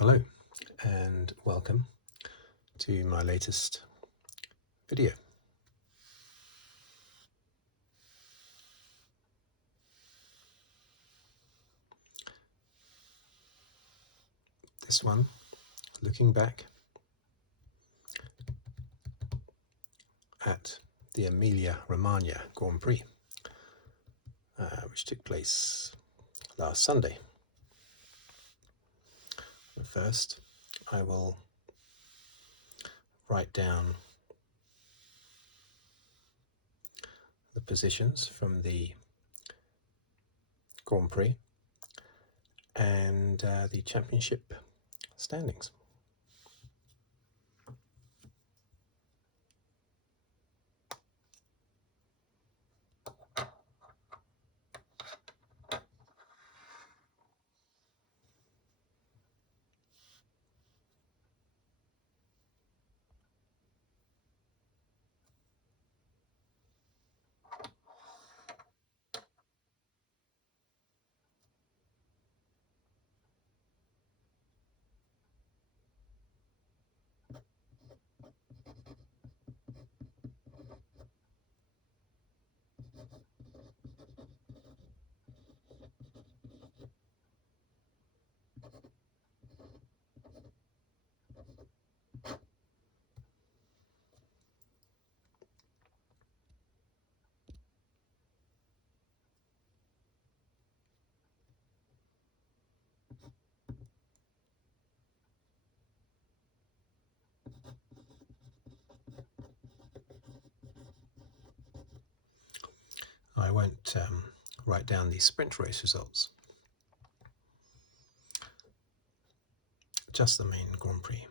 Hello and welcome to my latest video. This one, looking back at the Emilia Romagna Grand Prix, which took place last Sunday. But first, I will write down the positions from the Grand Prix and the championship standings. I won't write down the sprint race results, just the main Grand Prix.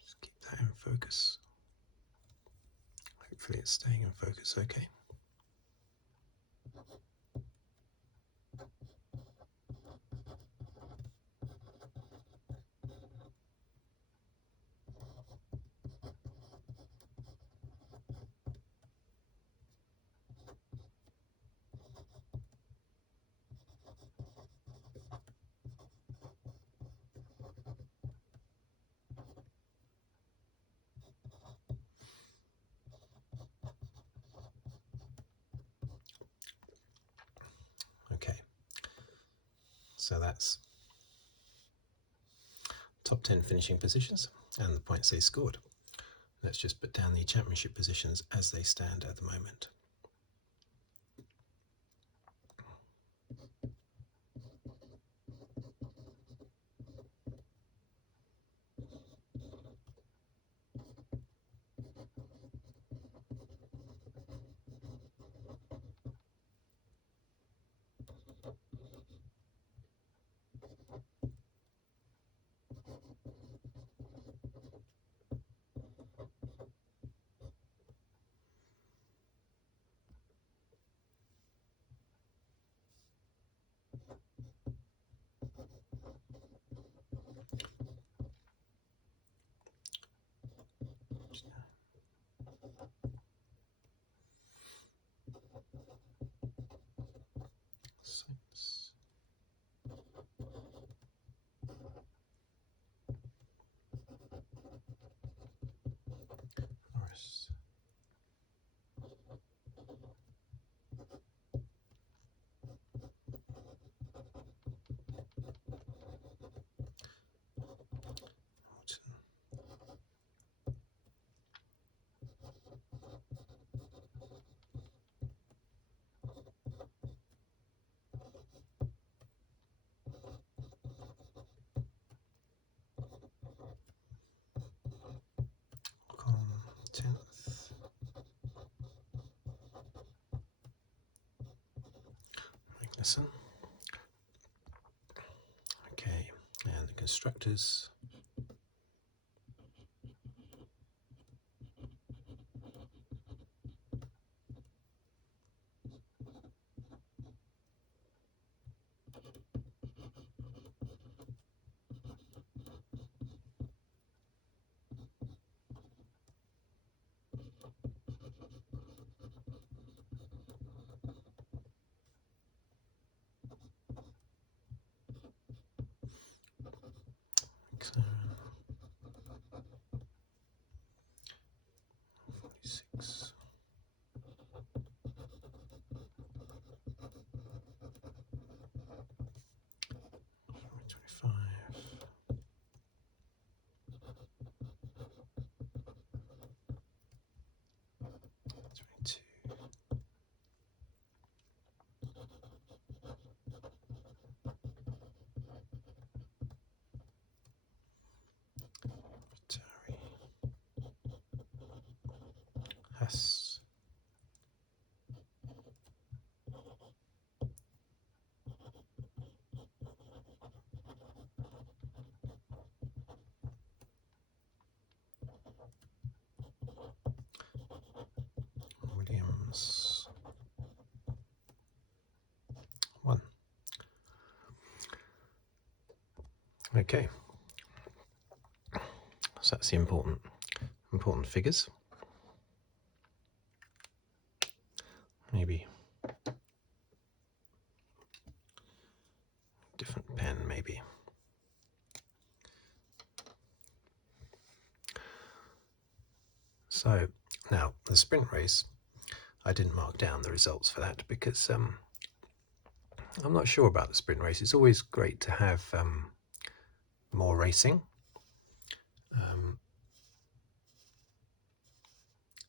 Just keep that in focus. Hopefully it's staying in focus okay. Okay, so that's top 10 finishing positions and the points they scored. Let's just put down the championship positions as they stand at the moment. Listen. Okay, and the constructors. So, 46. Haas. Williams. 1. Okay. So that's the important figures. Maybe different pen, maybe. So now the sprint race, I didn't mark down the results for that because I'm not sure about the sprint race. It's always great to have more racing,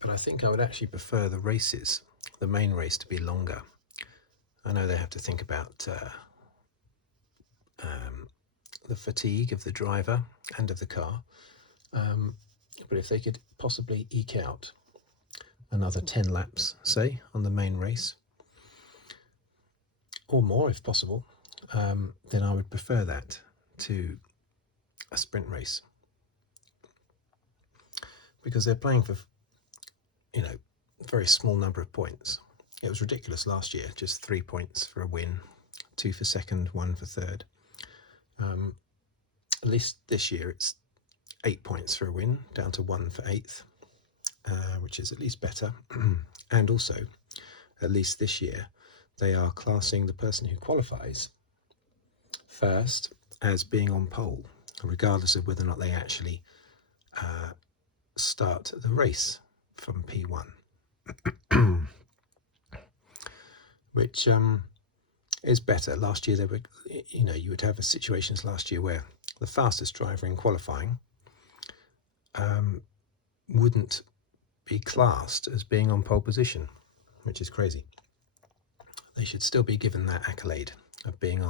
but I think I would actually prefer the races, the main race, to be longer. I know they have to think about the fatigue of the driver and of the car, but if they could possibly eke out another 10 laps, say, on the main race, or more if possible, then I would prefer that to a sprint race, because they're playing for, you know, a very small number of points. It was ridiculous last year, just 3 points for a win, 2 for second, 1 for third. At least this year it's 8 points for a win, down to 1 for eighth, which is at least better. And also, at least this year, they are classing the person who qualifies first as being on pole, regardless of whether or not they actually start the race from P1, which is better. Last year, there were, you would have situations last year where the fastest driver in qualifying wouldn't be classed as being on pole position, which is crazy. They should still be given that accolade of being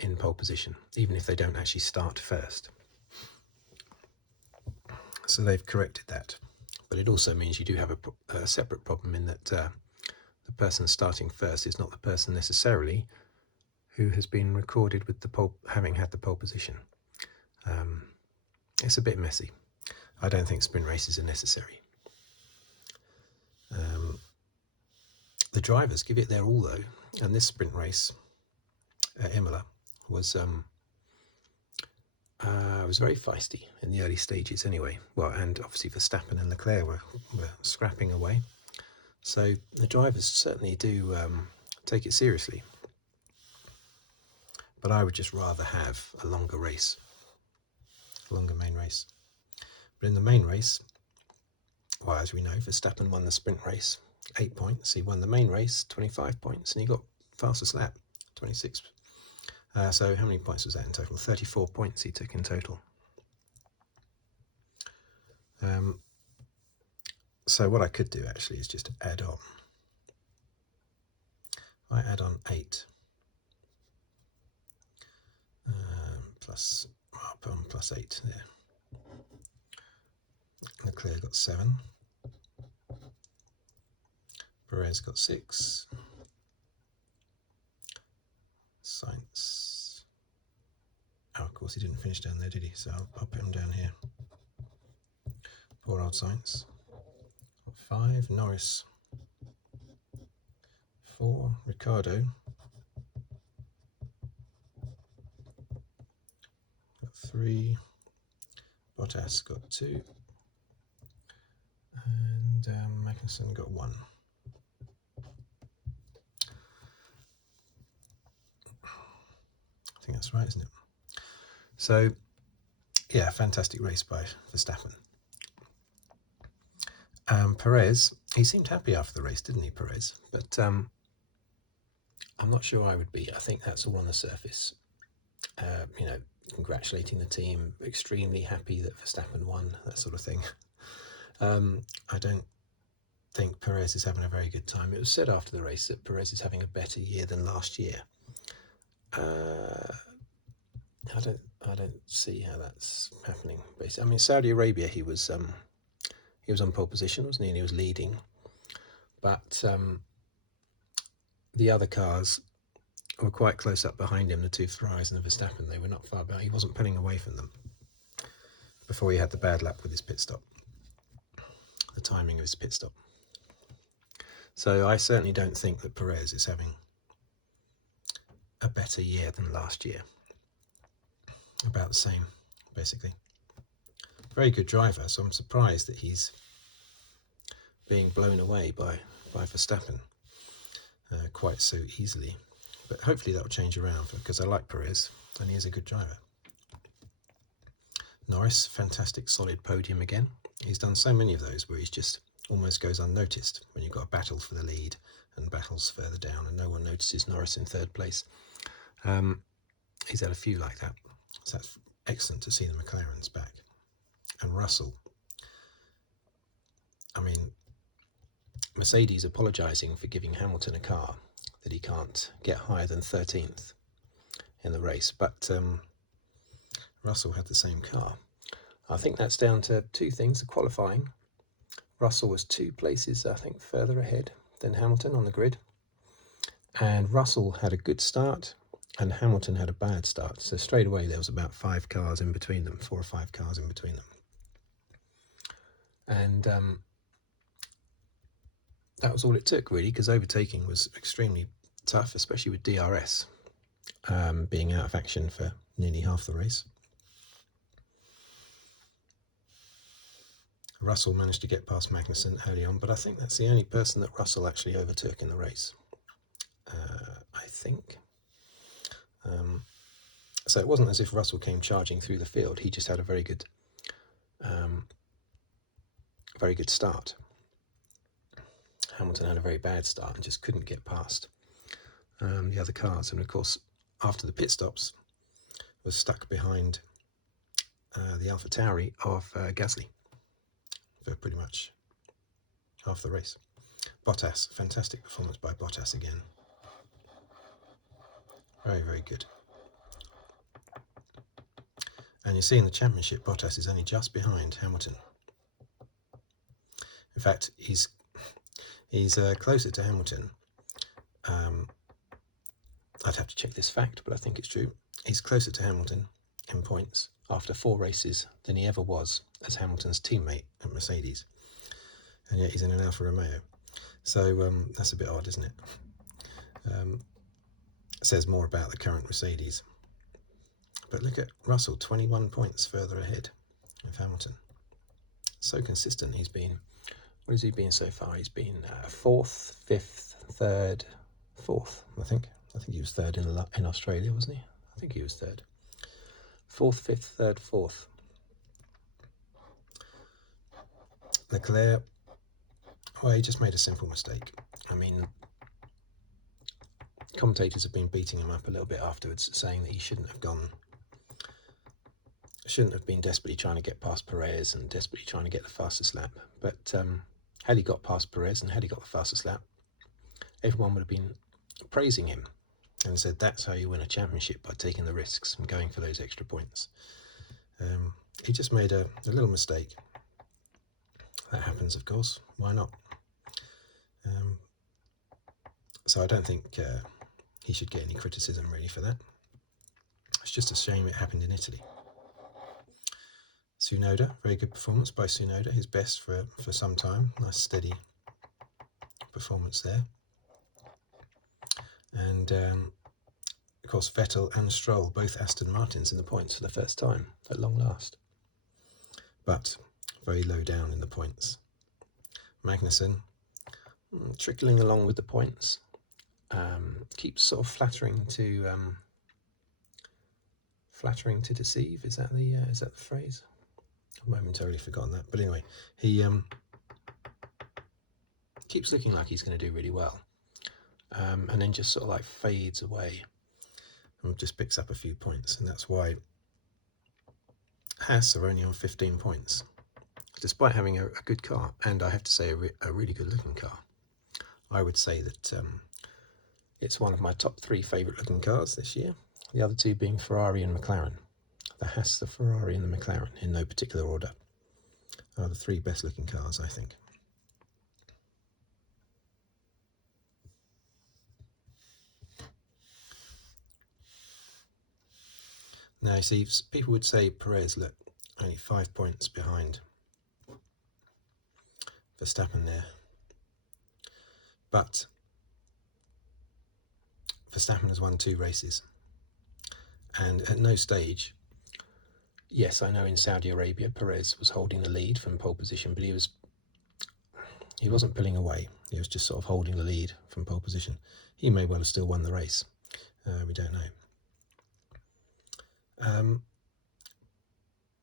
in pole position, even if they don't actually start first. So they've corrected that, but it also means you do have a separate problem in that the person starting first is not the person necessarily who has been recorded with the pole, having had the pole position. It's a bit messy. I don't think sprint races are necessary. The drivers give it their all though, and this sprint race at Imola was very feisty in the early stages anyway. Well, and obviously Verstappen and Leclerc were scrapping away. So the drivers certainly do take it seriously. But I would just rather have a longer race, a longer main race. But in the main race, well, as we know, Verstappen won the sprint race, 8 points. He won the main race, 25 points, and he got fastest lap, 26. So how many points was that in total? 34 points he took in total. So what I could do actually is just add on. I add on 8 plus 8 there. Leclerc got 7. Perez got 6. Sainz. Oh, of course he didn't finish down there, did he? So I'll put him down here. Poor old Sainz. 5, Norris. 4, Ricciardo. Got 3. Bottas got 2. And Magnussen got 1. I think that's right, isn't it? So, yeah, fantastic race by Verstappen. Perez, he seemed happy after the race, didn't he, Perez? But I'm not sure I would be. I think that's all on the surface. You know, congratulating the team, extremely happy that Verstappen won, that sort of thing. I don't think Perez is having a very good time. It was said after the race that Perez is having a better year than last year. I don't see how that's happening. Basically, I mean, Saudi Arabia, he was on pole position, wasn't he? And he was leading, but the other cars were quite close up behind him. The two Ferraris and the Verstappen, they were not far behind. He wasn't pulling away from them before he had the bad lap with his pit stop. The timing of his pit stop. So I certainly don't think that Perez is having a better year than last year. About the same, basically. Very good driver, so I'm surprised that he's being blown away by Verstappen quite so easily. But hopefully that will change around, because I like Perez and he is a good driver. Norris, fantastic solid podium again. He's done so many of those where he's just almost goes unnoticed when you've got a battle for the lead and battles further down and no one notices Norris in third place. He's had a few like that. So that's excellent to see the McLarens back. And Russell, I mean, Mercedes apologising for giving Hamilton a car that he can't get higher than 13th in the race, but Russell had the same car. I think that's down to two things. The qualifying, Russell was 2 places, I think, further ahead than Hamilton on the grid, and Russell had a good start and Hamilton had a bad start, so straight away there was about 5 cars in between them, 4 or 5 cars in between them, and that was all it took, really, because overtaking was extremely tough, especially with DRS being out of action for nearly half the race. Russell managed to get past Magnussen early on, but I think that's the only person that Russell actually overtook in the race, I think. So it wasn't as if Russell came charging through the field. He just had a very good start. Hamilton had a very bad start and just couldn't get past the other cars. And of course, after the pit stops, was stuck behind the AlphaTauri of Gasly for pretty much half the race. Bottas, fantastic performance by Bottas again. Very, very good. And you see in the championship, Bottas is only just behind Hamilton. In fact, he's closer to Hamilton. I'd have to check this fact, but I think it's true. He's closer to Hamilton in points after 4 races than he ever was as Hamilton's teammate at Mercedes. And yet he's in an Alfa Romeo. So that's a bit odd, isn't it? It says more about the current Mercedes. But look at Russell, 21 points further ahead of Hamilton. So consistent he's been. What has he been so far? He's been 4th, 5th, 3rd, 4th, I think. I think he was 3rd in Australia, wasn't he? I think he was 3rd. 4th, 5th, 3rd, 4th. Leclerc, well, he just made a simple mistake. I mean, commentators have been beating him up a little bit afterwards, saying that he shouldn't have been desperately trying to get past Perez and desperately trying to get the fastest lap. But had he got past Perez and had he got the fastest lap, everyone would have been praising him and said that's how you win a championship, by taking the risks and going for those extra points. He just made a little mistake. That happens, of course. Why not? So I don't think he should get any criticism really for that. It's just a shame it happened in Italy. Tsunoda, very good performance by Tsunoda, his best for some time. Nice steady performance there. And of course Vettel and Stroll, both Aston Martins in the points for the first time at long last. But very low down in the points. Magnussen, trickling along with the points, keeps sort of flattering to deceive. Is that the phrase? I've momentarily forgotten that. But anyway, he keeps looking like he's going to do really well, and then just sort of like fades away and just picks up a few points, and that's why Haas are only on 15 points, despite having a good car, and I have to say a really good looking car. I would say that it's one of my top 3 favourite looking cars this year, the other 2 being Ferrari and McLaren. The Haas, the Ferrari and the McLaren, in no particular order, are the 3 best looking cars, I think. Now you see, people would say Perez, look, only 5 points behind Verstappen there. But Verstappen has won 2 races, and at no stage, yes, I know in Saudi Arabia Perez was holding the lead from pole position, but he wasn't pulling away. He was just sort of holding the lead from pole position. He may well have still won the race. We don't know.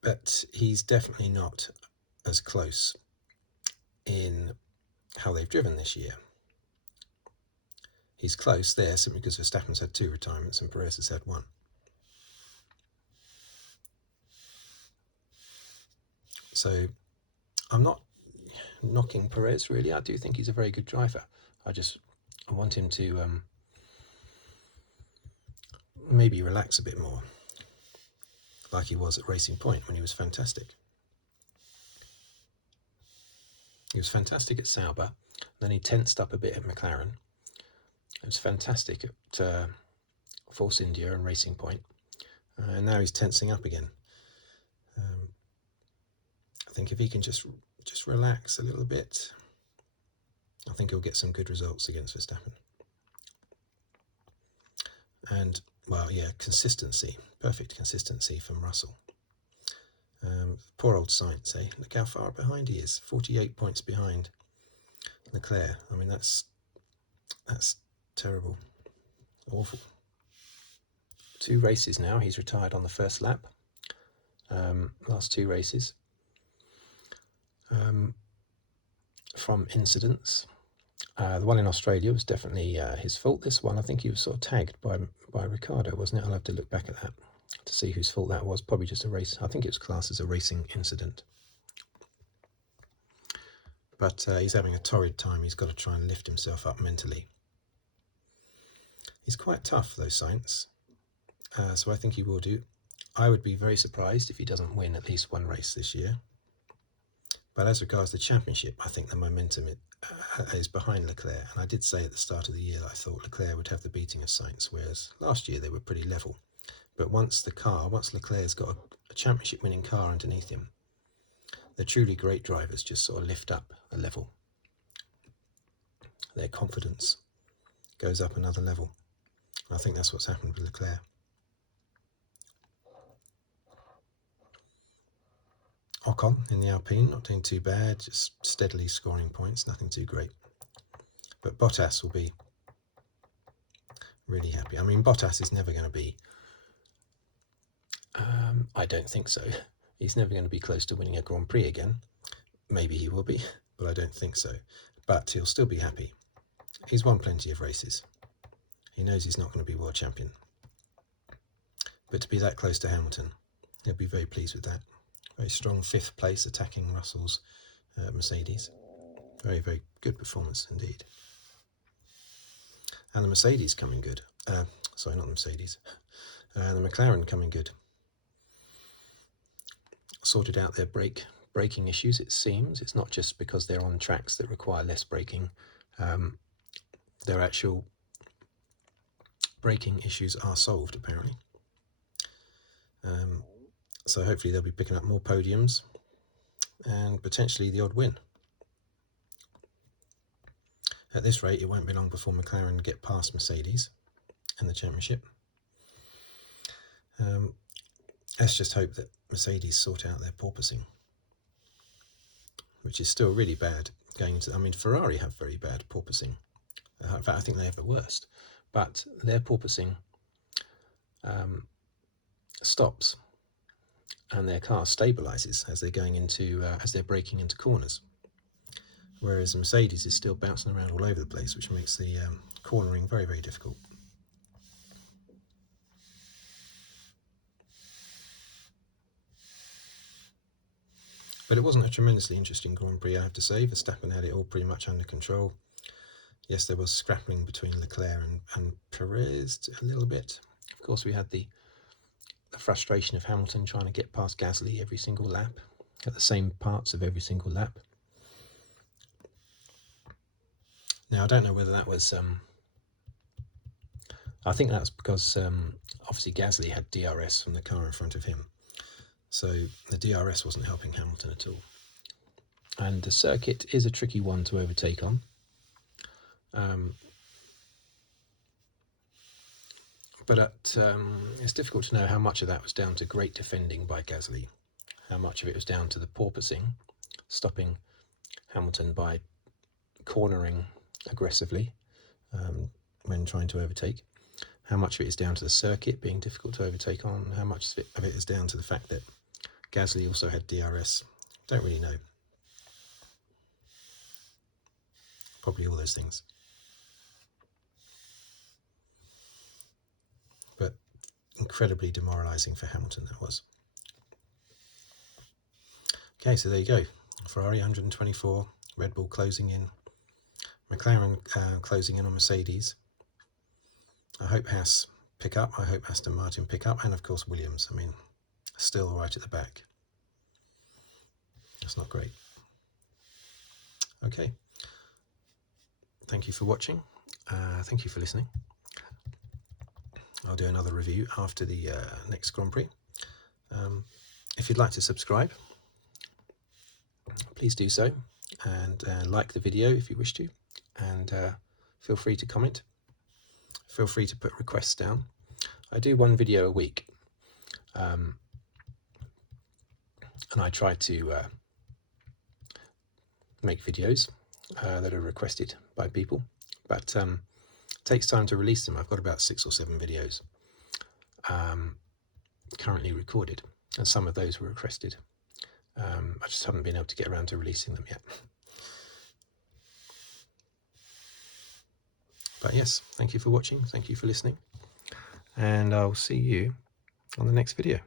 But he's definitely not as close in how they've driven this year. He's close there simply because Verstappen's had 2 retirements and Perez has had 1. So I'm not knocking Perez really. I do think he's a very good driver. I want him to maybe relax a bit more, like he was at Racing Point when he was fantastic. He was fantastic at Sauber, then he tensed up a bit at McLaren. It was fantastic at Force India and Racing Point, and now he's tensing up again. I think if he can just relax a little bit, I think he'll get some good results against Verstappen. And, well, yeah, consistency, perfect consistency from Russell. Poor old Sainz, eh? Look how far behind he is, 48 points behind Leclerc. I mean, that's terrible, awful. 2 races now, he's retired on the first lap, last 2 races, from incidents. The one in Australia was definitely his fault. This one, I think he was sort of tagged by Ricciardo, wasn't it? I'll have to look back at that to see whose fault that was. Probably just a race. I think it was classed as a racing incident. But he's having a torrid time. He's got to try and lift himself up mentally. He's quite tough, though, Sainz. So I think he will do. I would be very surprised if he doesn't win at least 1 race this year. But as regards the championship, I think the momentum is behind Leclerc. And I did say at the start of the year that I thought Leclerc would have the beating of Sainz, whereas last year they were pretty level. But once Leclerc's got a championship winning car underneath him, the truly great drivers just sort of lift up a level. Their confidence goes up another level. And I think that's what's happened with Leclerc. Ocon in the Alpine, not doing too bad, just steadily scoring points, nothing too great. But Bottas will be really happy. I mean, Bottas is never going to be, I don't think so. He's never going to be close to winning a Grand Prix again. Maybe he will be, but I don't think so. But he'll still be happy. He's won plenty of races. He knows he's not going to be world champion. But to be that close to Hamilton, he'll be very pleased with that. Very strong 5th place, attacking Russell's Mercedes. Very, very good performance indeed. And the Mercedes coming good. Sorry, not the Mercedes. The McLaren coming good. Sorted out their braking issues, it seems. It's not just because they're on tracks that require less braking. Their actual braking issues are solved, apparently. So hopefully they'll be picking up more podiums and potentially the odd win. At this rate, it won't be long before McLaren get past Mercedes in the championship. Let's just hope that Mercedes sort out their porpoising, which is still really bad going into. I mean, Ferrari have very bad porpoising. In fact, I think they have the worst. But their porpoising stops, and their car stabilizes as they're going into as they're braking into corners. Whereas Mercedes is still bouncing around all over the place, which makes the cornering very, very difficult. But it wasn't a tremendously interesting Grand Prix, I have to say. Verstappen had it all pretty much under control. Yes, there was scrapping between Leclerc and Perez a little bit. Of course, we had the frustration of Hamilton trying to get past Gasly every single lap, at the same parts of every single lap. Now, I don't know whether that was... I think that's because obviously Gasly had DRS from the car in front of him. So the DRS wasn't helping Hamilton at all. And the circuit is a tricky one to overtake on. But it's difficult to know how much of that was down to great defending by Gasly, how much of it was down to the porpoising, stopping Hamilton by cornering aggressively when trying to overtake, how much of it is down to the circuit being difficult to overtake on, how much of it is down to the fact that Gasly also had DRS. Don't really know. Probably all those things. But incredibly demoralising for Hamilton, that was. Okay, so there you go. Ferrari 124, Red Bull closing in, McLaren closing in on Mercedes. I hope Haas pick up, I hope Aston Martin pick up, and of course Williams. I mean, still right at the back. That's not great. Okay. Thank you for watching. Thank you for listening. I'll do another review after the next Grand Prix. If you'd like to subscribe, please do so, and like the video if you wish to, and feel free to comment. Feel free to put requests down. I do one video a week, and I try to make videos that are requested by people, but it takes time to release them. I've got about 6 or 7 videos currently recorded, and some of those were requested. I just haven't been able to get around to releasing them yet. But yes, thank you for watching, thank you for listening, and I'll see you on the next video.